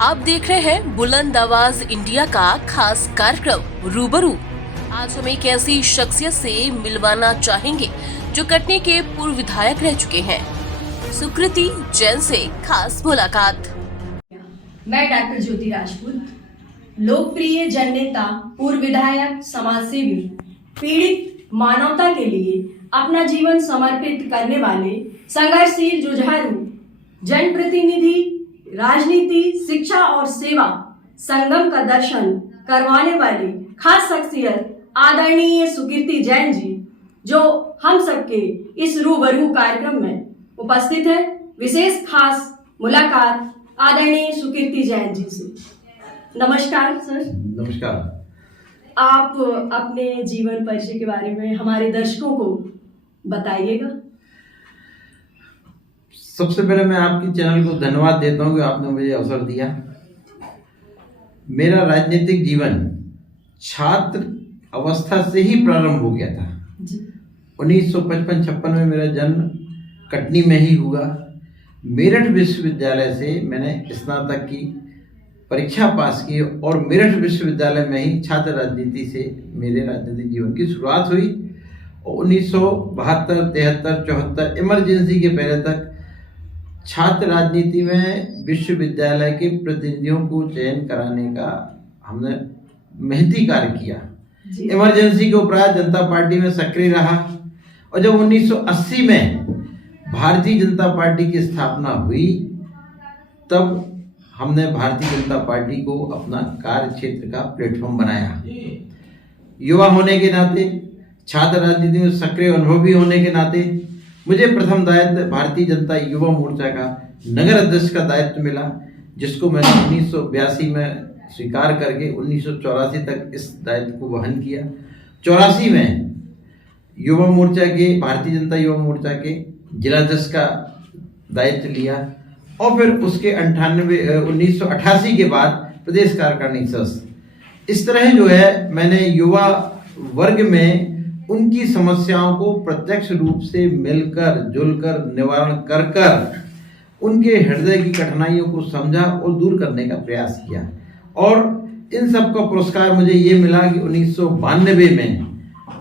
आप देख रहे हैं बुलंद आवाज इंडिया का खास कार्यक्रम रूबरू। आज हम एक ऐसी शख्सियत से मिलवाना चाहेंगे जो कटनी के पूर्व विधायक रह चुके हैं। सुकृति जैन से खास मुलाकात। मैं डॉक्टर ज्योति राजपूत, लोकप्रिय जननेता, पूर्व विधायक, समाजसेवी, पीड़ित मानवता के लिए अपना जीवन समर्पित करने वाले संघर्षशील जुझारू जनप्रतिनिधि, राजनीति, शिक्षा और सेवा संगम का दर्शन करवाने वाली खास शख्सियत आदरणीय सुकृति जैन जी, जो हम सबके इस रूबरू कार्यक्रम में उपस्थित है। विशेष खास मुलाकात आदरणीय सुकृति जैन जी से। नमस्कार सर। नमस्कार। आप अपने जीवन परिचय के बारे में हमारे दर्शकों को बताइएगा। सबसे पहले मैं आपकी चैनल को धन्यवाद देता हूं कि आपने मुझे अवसर दिया। मेरा राजनीतिक जीवन छात्र अवस्था से ही प्रारंभ हो गया था। 1955-56 में मेरा जन्म कटनी में ही हुआ। मेरठ विश्वविद्यालय से मैंने स्नातक की परीक्षा पास की और मेरठ विश्वविद्यालय में ही छात्र राजनीति से मेरे राजनीतिक जीवन की शुरुआत हुई। 1972, 73, 74 इमरजेंसी के पहले तक छात्र राजनीति में विश्वविद्यालय के प्रतिनिधियों को चयन कराने का हमने महती कार्य किया। इमरजेंसी के उपरांत जनता पार्टी में सक्रिय रहा और जब 1980 में भारतीय जनता पार्टी की स्थापना हुई तब हमने भारतीय जनता पार्टी को अपना कार्य क्षेत्र का प्लेटफॉर्म बनाया। युवा होने के नाते, छात्र राजनीति में सक्रिय अनुभवी होने के नाते मुझे प्रथम दायित्व भारतीय जनता युवा मोर्चा का नगर अध्यक्ष का दायित्व मिला, जिसको मैंने 1982 में स्वीकार करके 1984 तक इस दायित्व को वहन किया। 84 में युवा मोर्चा के, भारतीय जनता युवा मोर्चा के जिला अध्यक्ष का दायित्व लिया और फिर उसके 1988 के बाद प्रदेश कार्यकारिणी सदस्य। इस तरह जो है मैंने युवा वर्ग में उनकी समस्याओं को प्रत्यक्ष रूप से मिलकर जुलकर निवारण कर कर उनके हृदय की कठिनाइयों को समझा और दूर करने का प्रयास किया। और इन सब का पुरस्कार मुझे ये मिला कि 1992 में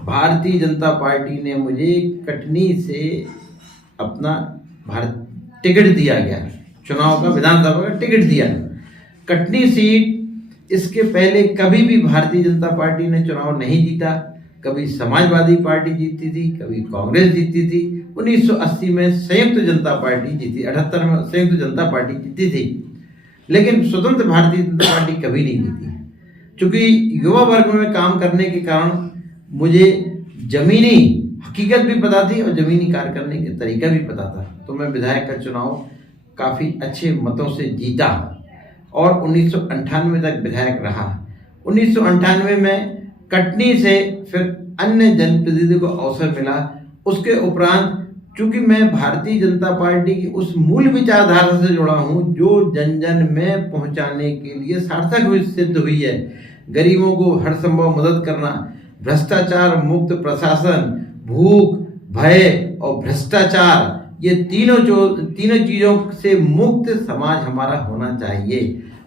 भारतीय जनता पार्टी ने मुझे कटनी से अपना टिकट दिया गया, चुनाव का, विधानसभा का टिकट दिया। कटनी सीट, इसके पहले कभी भी भारतीय जनता पार्टी ने चुनाव नहीं जीता। कभी समाजवादी पार्टी जीतती थी, कभी कांग्रेस जीतती थी। 1980 में संयुक्त जनता पार्टी जीती, 78 में संयुक्त जनता पार्टी जीती थी, लेकिन स्वतंत्र भारतीय जनता पार्टी कभी नहीं जीती। चूंकि युवा वर्ग में काम करने के कारण मुझे जमीनी हकीकत भी पता थी और जमीनी कार्य करने के तरीका भी पता था, तो मैं विधायक का चुनाव काफ़ी अच्छे मतों से जीता और 1998 तक विधायक रहा। 1998 में कटनी से फिर अन्य जनप्रतिनिधियों को अवसर मिला। उसके उपरांत चूंकि मैं भारतीय जनता पार्टी की उस मूल विचारधारा से जुड़ा हूं जो जन जन में पहुंचाने के लिए सार्थक सिद्ध हुई है। गरीबों को हर संभव मदद करना, भ्रष्टाचार मुक्त प्रशासन, भूख, भय और भ्रष्टाचार, ये तीनों चीजों से मुक्त समाज हमारा होना चाहिए।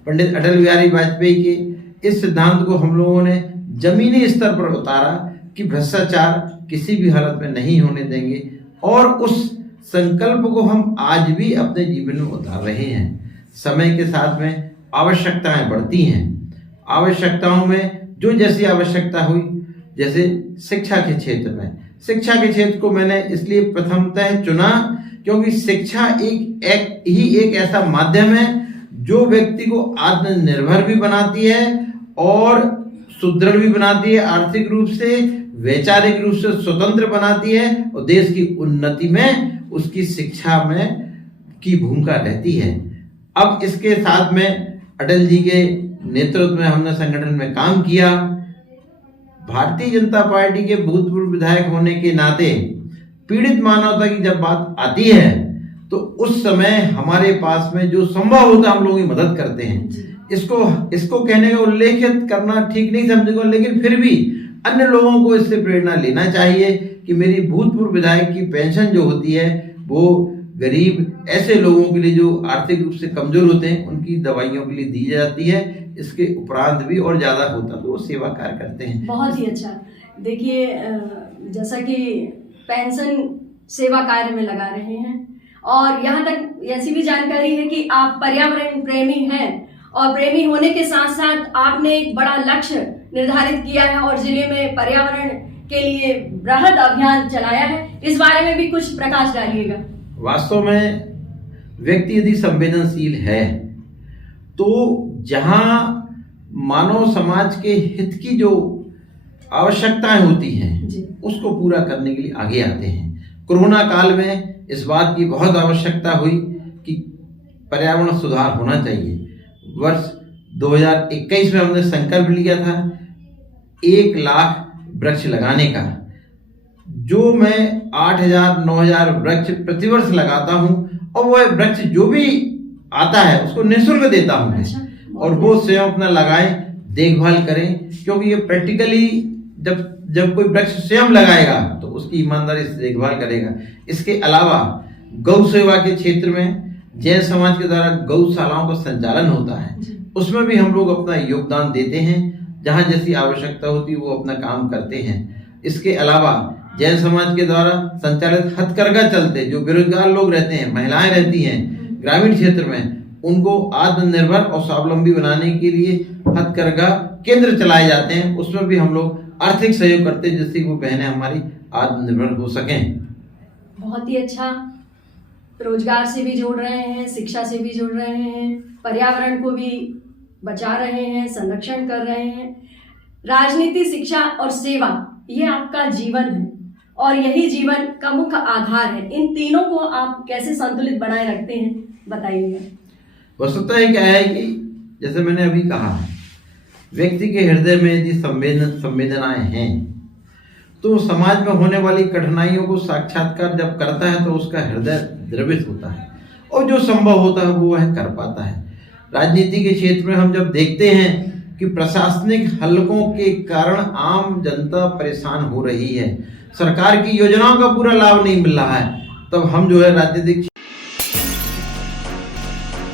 पंडित अटल बिहारी वाजपेयी के इस सिद्धांत को हम लोगों ने जमीनी स्तर पर उतारा कि भ्रष्टाचार किसी भी हालत में नहीं होने देंगे और उस संकल्प को हम आज भी अपने जीवन में उतार रहे हैं। समय के साथ में आवश्यकताएं बढ़ती हैं। आवश्यकताओं में जो जैसी आवश्यकता हुई, जैसे शिक्षा के क्षेत्र में, शिक्षा के क्षेत्र को मैंने इसलिए प्रथमतः चुना क्योंकि शिक्षा एक ऐसा माध्यम है जो व्यक्ति को आत्मनिर्भर भी बनाती है और सुदृढ़ भी बनाती है, आर्थिक रूप से, वैचारिक रूप से स्वतंत्र बनाती है और देश की उन्नति में उसकी शिक्षा में की भूमिका रहती है। अब इसके साथ में अटल जी के नेतृत्व में हमने संगठन में काम किया। भारतीय जनता पार्टी के भूतपूर्व विधायक होने के नाते पीड़ित मानवता की जब बात आती है तो उस समय हमारे पास में जो संभव होता है हम लोगों की मदद करते हैं। इसको कहने का उल्लेखित करना ठीक नहीं समझेगा, लेकिन फिर भी अन्य लोगों को इससे प्रेरणा लेना चाहिए कि मेरी भूतपूर्व विधायक की पेंशन जो होती है वो गरीब ऐसे लोगों के लिए जो आर्थिक रूप से कमजोर होते हैं उनकी दवाइयों के लिए दी जाती है। इसके उपरांत भी और ज़्यादा होता तो वो सेवा कार्य करते हैं। बहुत ही अच्छा। देखिए जैसा कि पेंशन सेवा कार्य में लगा रहे हैं और यहाँ तक ऐसी भी जानकारी है कि आप पर्यावरण प्रेमी हैं और प्रेमी होने के साथ साथ आपने एक बड़ा लक्ष्य निर्धारित किया है और जिले में पर्यावरण के लिए बृहद अभियान चलाया है। इस बारे में भी कुछ प्रकाश डालिएगा। वास्तव में व्यक्ति यदि संवेदनशील है तो जहाँ मानव समाज के हित की जो आवश्यकताएं होती हैं उसको पूरा करने के लिए आगे आते हैं। कोरोना काल में इस बात की बहुत आवश्यकता हुई कि पर्यावरण सुधार होना चाहिए। वर्ष 2021 में हमने संकल्प लिया था 1 लाख वृक्ष लगाने का, जो मैं 8,000-9,000 वृक्ष प्रतिवर्ष लगाता हूं और वह वृक्ष जो भी आता है उसको निःशुल्क देता हूं। अच्छा, और वो स्वयं अपना लगाएं, देखभाल करें, क्योंकि ये प्रैक्टिकली जब कोई वृक्ष स्वयं लगाएगा तो उसकी ईमानदारी से देखभाल करेगा। इसके अलावा गौ सेवा के क्षेत्र में जैन समाज के द्वारा गौशालाओं का संचालन होता है, उसमें भी हम लोग अपना योगदान देते हैं। जहाँ जैसी आवश्यकता होती है वो अपना काम करते हैं। इसके अलावा जैन समाज के द्वारा संचालित हथकरघा चलते, जो बेरोजगार लोग रहते हैं, महिलाएं रहती हैं ग्रामीण क्षेत्र में, उनको आत्मनिर्भर और स्वावलंबी बनाने के लिए हथकरघा केंद्र चलाए जाते हैं। उसमें भी हम लोग आर्थिक सहयोग करते हैं जिससे वो बहनें हमारी आत्मनिर्भर हो सकें। बहुत ही अच्छा। रोजगार से भी जोड़ रहे हैं, शिक्षा से भी जोड़ रहे हैं, पर्यावरण को भी बचा रहे हैं, संरक्षण कर रहे हैं। राजनीति, शिक्षा और सेवा ये आपका जीवन है और यही जीवन का मुख्य आधार है। इन तीनों को आप कैसे संतुलित बनाए रखते हैं, बताइएगा। वस्तुतः क्या है कि जैसे मैंने अभी कहा, व्यक्ति के हृदय में यदि संवेदनाएं हैं तो समाज में होने वाली कठिनाइयों को साक्षात्कार जब करता है तो उसका हृदय द्रवित होता है और जो संभव होता है वो वह कर पाता है। राजनीति के क्षेत्र में हम जब देखते हैं कि प्रशासनिक हलकों के कारण आम जनता परेशान हो रही है, सरकार की योजनाओं का पूरा लाभ नहीं मिल रहा है, तब हम जो है राजनीतिक